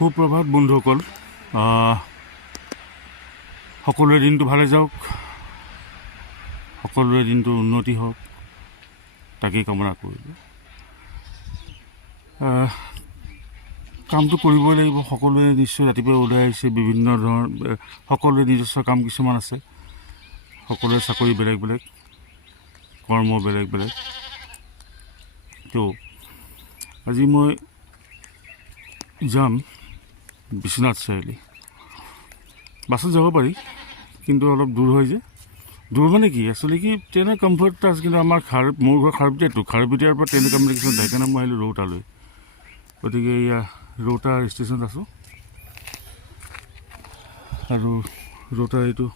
সুপ্ৰভাত বন্ধুসকল, সকলোৰে দিনটো ভালে যাওক, সকলোৰে দিনটো উন্নতি হওক, তাকেই কামনা কৰিলোঁ। কামটো কৰিবই লাগিব। সকলোৱে নিশ্চয় ৰাতিপুৱা ওলাই আহিছে, বিভিন্ন ধৰণৰ সকলোৰে নিজস্ব কাম কিছুমান আছে। সকলোৰে চাকৰি বেলেগ বেলেগ, কৰ্ম বেলেগ বেলেগ। তো আজি মই যাম বিশ্বনাথ চাৰিআলি। বাছত যাব পাৰি, কিন্তু অলপ দূৰ হয় যে। দূৰ মানে কি, একচুৱেলি কি ট্ৰেইনৰ কমফৰ্ট এটা আছে, কিন্তু আমাৰ মোৰ ঘৰ খাৰুপেটীয়াৰ পৰা ট্ৰেইনৰ কমিউনিকেশ্যন যায়, সেইকাৰণে মই আহিলোঁ ৰৌতালৈ। গতিকে এয়া ৰৌতা ষ্টেচনত আছোঁ, আৰু ৰৌতাৰ এইটো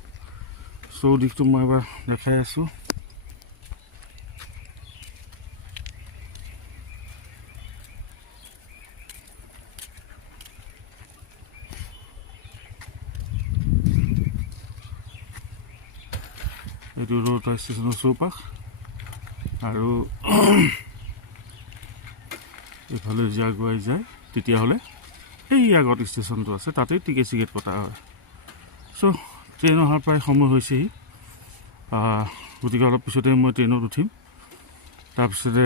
চৌদিশটো মই এবাৰ দেখাই আছোঁ। এইটো ৰৌতা ষ্টেচনৰ চৌপাশ, আৰু এইফালে যে আগুৱাই যায় তেতিয়াহ'লে এই আগত ষ্টেচনটো আছে, তাতেই টিকেট চিকেট কটা হয়। চ' ট্ৰেইন অহাৰ প্ৰায় সময় হৈছেহি, গতিকে অলপ পিছতে মই ট্ৰেইনত উঠিম। তাৰপিছতে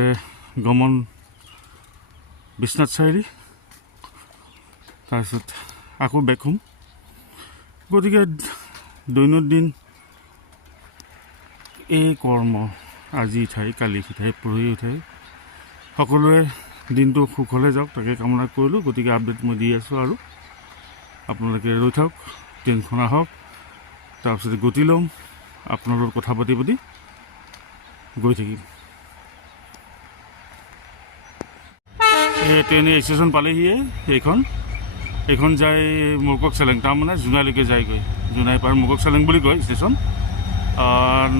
গমন বিশ্বনাথ চাৰিআলি, তাৰপিছত আকৌ বেক হ'ম। গতিকে দৈনন্দিন এই কৰ্ম, আজি ইঠাই কালি সিঠাই পৰহি উঠাই, সকলোৱে দিনটো সুখলে যাওক, তাকে কামনা কৰিলোঁ। গতিকে আপডেট মই দি আছোঁ, আৰু আপোনালোকে ৰৈ থাকক, ট্ৰেইনখন আহক, তাৰপিছতে গতি ল'ম, আপোনাৰ লগত কথা পাতি পাতি গৈ থাকিম। এই ট্ৰেইন ষ্টেচন পালেহিয়ে। এইখন যায় মুৰ্কক চেলেং, তাৰমানে জোনাইলৈকে যায়গৈ। জোনাই পাৰ মুৰ্কক চেলেং বুলি কয় ষ্টেচন।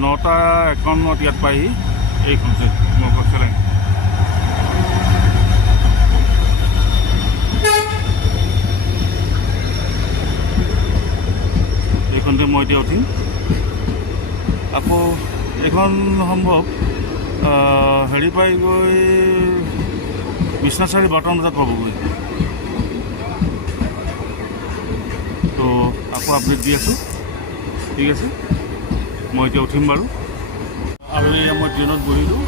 9:51 ইয়াত পায়হি এইখন মুৰ্কক চেলেং। এইখনতে মই এতিয়া উঠিম। আকৌ এইখন সম্ভৱ হেৰি পাই গৈ বিশ্বনাথ চাৰিআলি 12টা বজাত পাবগৈ। তো আকৌ আপডেট দি আছোঁ, ঠিক আছে। মই এতিয়া উঠিম বাৰু। আৰু এয়া মই ট্ৰেইনত বহিলোঁ।